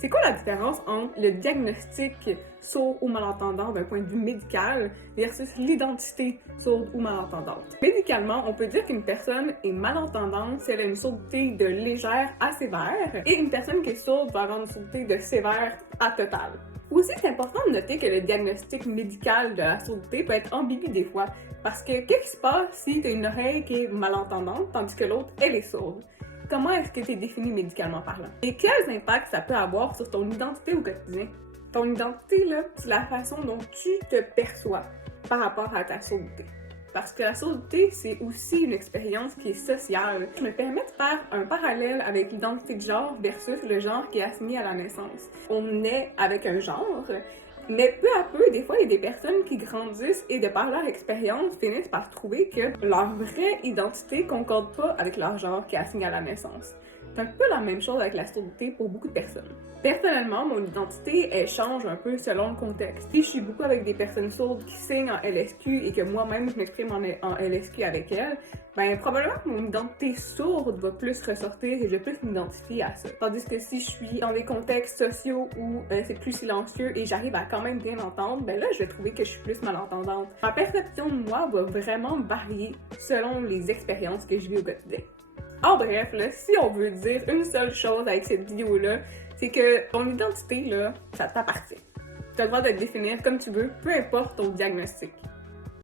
C'est quoi la différence entre le diagnostic sourd ou malentendant d'un point de vue médical versus l'identité sourde ou malentendante? Médicalement, on peut dire qu'une personne est malentendante si elle a une surdité de légère à sévère et une personne qui est sourde va avoir une surdité de sévère à totale. Aussi, c'est important de noter que le diagnostic médical de la surdité peut être ambigu des fois, parce que qu'est-ce qui se passe si tu as une oreille qui est malentendante tandis que l'autre, elle est sourde? Comment est-ce que tu es défini médicalement parlant? Et quels impacts ça peut avoir sur ton identité au quotidien? Ton identité, là, c'est la façon dont tu te perçois par rapport à ta surdité. Parce que la surdité, c'est aussi une expérience qui est sociale. Je me permets de faire un parallèle avec l'identité de genre versus le genre qui est assigné à la naissance. On naît avec un genre, mais peu à peu, des fois, il y a des personnes qui grandissent et de par leur expérience finissent par trouver que leur vraie identité concorde pas avec leur genre qui est assigné à la naissance. C'est un peu la même chose avec la surdité pour beaucoup de personnes. Personnellement, mon identité, elle change un peu selon le contexte. Si je suis beaucoup avec des personnes sourdes qui signent en LSQ et que moi-même je m'exprime en LSQ avec elles, ben probablement que mon identité sourde va plus ressortir et je vais plus m'identifier à ça. Tandis que si je suis dans des contextes sociaux où c'est plus silencieux et j'arrive à quand même bien entendre, ben là je vais trouver que je suis plus malentendante. Ma perception de moi va vraiment varier selon les expériences que je vis au quotidien. En bref, là, si on veut dire une seule chose avec cette vidéo-là, c'est que ton identité, là, ça t'appartient. Tu as le droit de te définir comme tu veux, peu importe ton diagnostic.